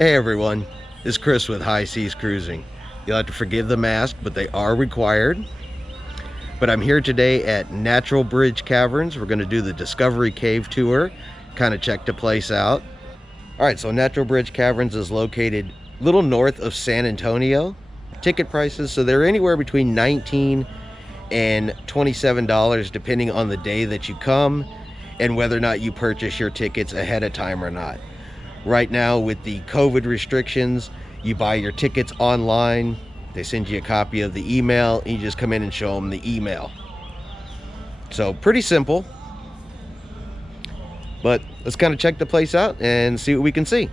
Hey everyone, it's Chris with High Seas Cruising. You'll have to forgive the mask, but they are required. But I'm here today at Natural Bridge Caverns. We're going to do the Discovery Cave tour, kind of check the place out. All right, so Natural Bridge Caverns is located a little north of San Antonio. Ticket prices, so they're anywhere between $19 and $27 depending on the day that you come and whether or not you purchase your tickets ahead of time or not. Right now, with the COVID restrictions, you buy your tickets online. They send you a copy of the email, and you just come in and show them the email. So pretty simple. But let's kind of check the place out and see what we can see.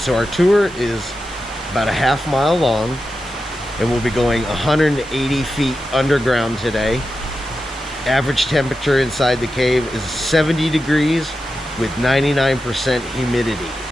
so our tour is about a half-mile long, and we'll be going 180 feet underground today. Average temperature inside the cave is 70 degrees with 99% humidity.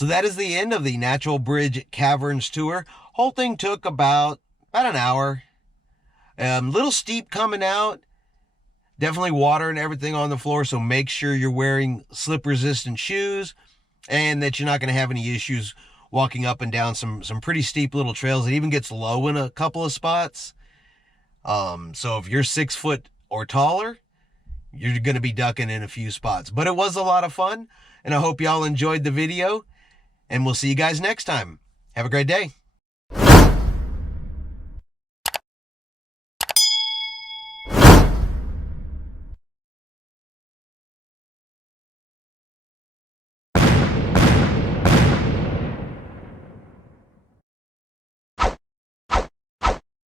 So that is the end of the Natural Bridge Caverns tour. Whole thing took about an hour. Little steep coming out. Definitely water and everything on the floor, so make sure you're wearing slip-resistant shoes and that you're not going to have any issues walking up and down some pretty steep little trails. It even gets low in a couple of spots. So if you're 6 foot or taller, you're going to be ducking in a few spots. But it was a lot of fun, and I hope y'all enjoyed the video, and we'll see you guys next time. Have a great day.